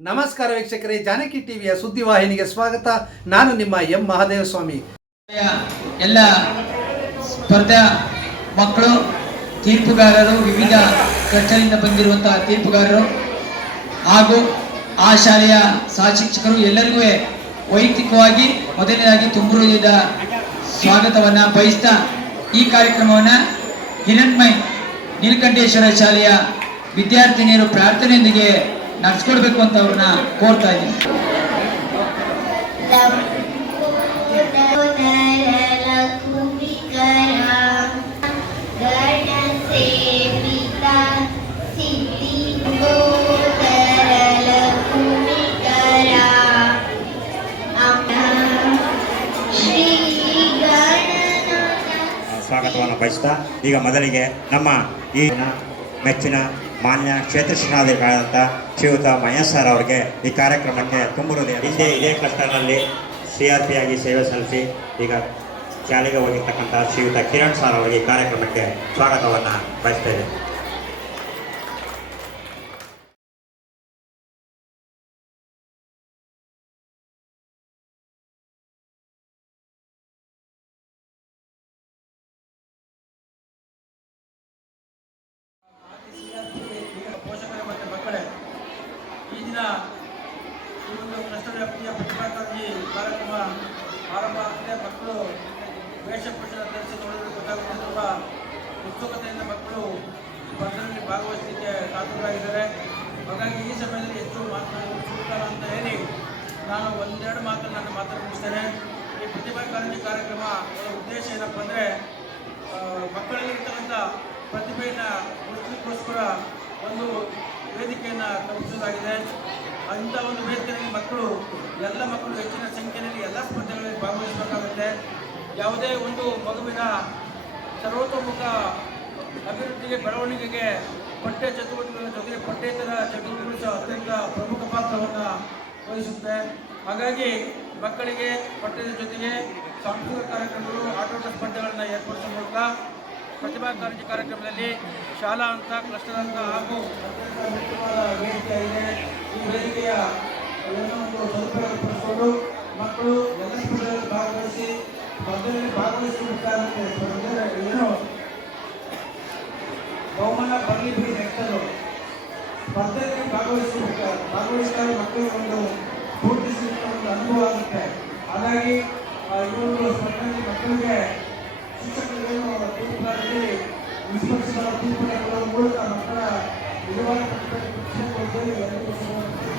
ನಮಸ್ಕಾರ ವೀಕ್ಷಕರೇ, ಜಾನಕಿ ಟಿವಿಯ ಸುದ್ದಿವಾಹಿನಿಗೆ ಸ್ವಾಗತ. ನಾನು ನಿಮ್ಮ ಎಂ ಮಹಾದೇವ ಸ್ವಾಮಿ ಎಲ್ಲ ಸ್ಪರ್ಧಾ ಮಕ್ಕಳು, ತೀರ್ಪುಗಾರರು, ವಿವಿಧ ಕಟ್ಟಲಿಂದ ಬಂದಿರುವಂತಹ ತೀರ್ಪುಗಾರರು ಹಾಗೂ ಆ ಶಾಲೆಯ ಸಹ ಶಿಕ್ಷಕರು ಎಲ್ಲರಿಗೂ ವೈಯಕ್ತಿಕವಾಗಿ ಮೊದಲನೇದಾಗಿ ತುಂಬ ಸ್ವಾಗತವನ್ನು ಸ್ವಾಗತವನ್ನ ಬಯಸ್ತಾ ಈ ಕಾರ್ಯಕ್ರಮವನ್ನು ಹಿರಣ್ಮೈ ನೀಲಕಂಠೇಶ್ವರ ಶಾಲೆಯ ವಿದ್ಯಾರ್ಥಿನಿಯರು ಪ್ರಾರ್ಥನೆಯೊಂದಿಗೆ ನಡೆಸ್ಕೊಡ್ಬೇಕು ಅಂತ ಅವ್ರನ್ನ ಕೋರ್ತಾ ಇದ್ದೀನಿ. ಸ್ವಾಗತವನ್ನು ಬಯಸ್ತಾ ಈಗ ಮೊದಲಿಗೆ ನಮ್ಮ ಈ ಮೆಚ್ಚಿನ ಮಾನ್ಯ ಕ್ಷೇತ್ರ ಶಿಕ್ಷಣಾಧಿಕಾರಿಯಾದಂಥ ಶ್ರೀಯುತ ಮಹೇಶ್ ಸರ್ ಅವರಿಗೆ ಈ ಕಾರ್ಯಕ್ರಮಕ್ಕೆ ತುಂಬ ಹೃದಯ ಹಿಂದೆ ಇದೇ ಕ್ಲಸ್ಟರ್ನಲ್ಲಿ ಸಿ ಆರ್ ಪಿ ಆಗಿ ಸೇವೆ ಸಲ್ಲಿಸಿ ಈಗ ಶಾಲೆಗೆ ಹೋಗಿರ್ತಕ್ಕಂಥ ಶ್ರೀಯುತ ಕಿರಣ್ ಸರ್ ಅವರಿಗೆ ಈ ಕಾರ್ಯಕ್ರಮಕ್ಕೆ ಸ್ವಾಗತವನ್ನು ಬಯಸ್ತಾ ಇದ್ದೇನೆ. ದಿನ ಈ ಒಂದು ಕಷ್ಟ ವ್ಯಾಪ್ತಿಯ ಪ್ರತಿಭಾಕಾಂಕ್ಷಿ ಕಾರ್ಯಕ್ರಮ ಆರಂಭ ಆಗುತ್ತೆ ಮಕ್ಕಳು ವೇಷಭೂಷಣ ಧರಿಸಿ ನೋಡಿದ್ರೆ ಗೊತ್ತಾಗುತ್ತೆ ತುಂಬ ಉತ್ಸುಕತೆಯಿಂದ ಮಕ್ಕಳು ಸ್ಪರ್ಧೆಯಲ್ಲಿ ಭಾಗವಹಿಸಲಿಕ್ಕೆ ಕಾತುರಾಗಿದ್ದಾರೆ ಹಾಗಾಗಿ ಈ ಸಮಯದಲ್ಲಿ ಹೆಚ್ಚು ಮಾತನಾಡಲು ಸೂಕ್ತ ಅಂತ ಹೇಳಿ ನಾನು ಒಂದೆರಡು ಮಾತನ್ನು ನಾನು ಮಾತನ್ನು ಮುಗಿಸ್ತೇನೆ. ಈ ಪ್ರತಿಭಾ ಕಾರಂಜಿ ಕಾರ್ಯಕ್ರಮ ಉದ್ದೇಶ ಏನಪ್ಪ ಅಂದರೆ ಮಕ್ಕಳಲ್ಲಿ ಇರ್ತಕ್ಕಂಥ ಪ್ರತಿಭೆಯನ್ನು ಉಳಿಸಲಿಕ್ಕೋಸ್ಕರ ಒಂದು ವೇದಿಕೆಯನ್ನು ಕಲ್ಪಿಸೋದಾಗಿದೆ ಅಂಥ ಒಂದು ವೇದಿಕೆಯಲ್ಲಿ ಮಕ್ಕಳು, ಎಲ್ಲ ಮಕ್ಕಳು ಹೆಚ್ಚಿನ ಸಂಖ್ಯೆಯಲ್ಲಿ ಎಲ್ಲ ಸ್ಪರ್ಧೆಗಳಲ್ಲಿ ಭಾಗವಹಿಸಬೇಕಾಗುತ್ತೆ. ಯಾವುದೇ ಒಂದು ಮಗುವಿನ ಸರ್ವತೋಮುಖ ಅಭಿವೃದ್ಧಿಗೆ, ಬೆಳವಣಿಗೆಗೆ ಪಠ್ಯ ಚಟುವಟಿಕೆಗಳ ಜೊತೆಗೆ ಪಠ್ಯೇತರ ಚಟುವಟಿಕೆಗಳು ಸಹ ಅತ್ಯಂತ ಪ್ರಮುಖ ಪಾತ್ರವನ್ನು ವಹಿಸುತ್ತೆ. ಹಾಗಾಗಿ ಮಕ್ಕಳಿಗೆ ಪಠ್ಯದ ಜೊತೆಗೆ ಸಾಂಸ್ಕೃತಿಕ ಕಾರ್ಯಕ್ರಮಗಳು, ಆಟೋಟ ಸ್ಪರ್ಧೆಗಳನ್ನು ಏರ್ಪಡಿಸುವ ಮೂಲಕ ಪ್ರತಿಭಾ ಕಾರಂಜಿ ಕಾರ್ಯಕ್ರಮದಲ್ಲಿ ಶಾಲಾ ಅಂತ ಕ್ಲಸ್ಟರ್ ಹಂತ ಹಾಗೂ ಸದುಪಯೋಗಪಡಿಸಿಕೊಂಡು ಮಕ್ಕಳು ಎಲ್ಲ ಸ್ಪರ್ಧೆಗಳಲ್ಲಿ ಭಾಗವಹಿಸಿ, ಸ್ಪರ್ಧೆಯಲ್ಲಿ ಭಾಗವಹಿಸಬೇಕಾಗುತ್ತೆ ಸ್ಪರ್ಧೆ ಏನು? ಬಹುಮಾನ ಬರಲಿ ಬಿಡಿ ನೆಕ್ಸ್ಟ್ ಸ್ಪರ್ಧೆಯಲ್ಲಿ ಭಾಗವಹಿಸಬೇಕು ಭಾಗವಹಿಸಿದಾಗ ಮಕ್ಕಳಿಗೆ ಒಂದು ಸ್ಫೂರ್ತಿ ಒಂದು ಅನುಭವ ಆಗುತ್ತೆ. ಹಾಗಾಗಿ ಆ, ಈ ಒಂದು ಸ್ಪರ್ಧೆಯಲ್ಲಿ ಮಕ್ಕಳಿಗೆ ಶಿಕ್ಷಕರಿಗೇನು ತೀರ್ಪುಗಾರರಲ್ಲಿ ನಿಷ್ಪಕ್ಷಪಾತ ತೀರ್ಪುಗಳ ಮೂಲಕ ಮಕ್ಕಳ ನಿಜವಾದ ಪ್ರತಿಭೆ ಗುರುತಿಸಿಕೊಳ್ಳುವುದು ಎಲ್ಲರಿಗೂ ಶುಭವನ್ನು